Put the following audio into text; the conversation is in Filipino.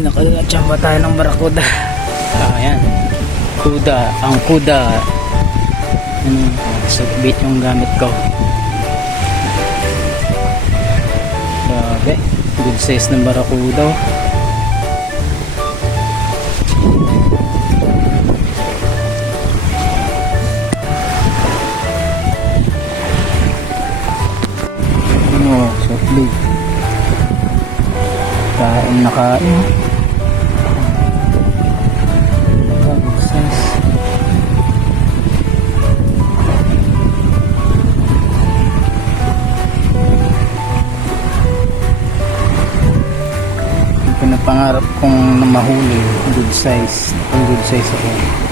Nakachamba tayo ng barakuda. Ayan. Ang kuda. Sugbit yung gamit ko. Grabe. Good size ng barakuda. Sugbit. Kain na kain. Pinapangarap kong na mahuli good size ako.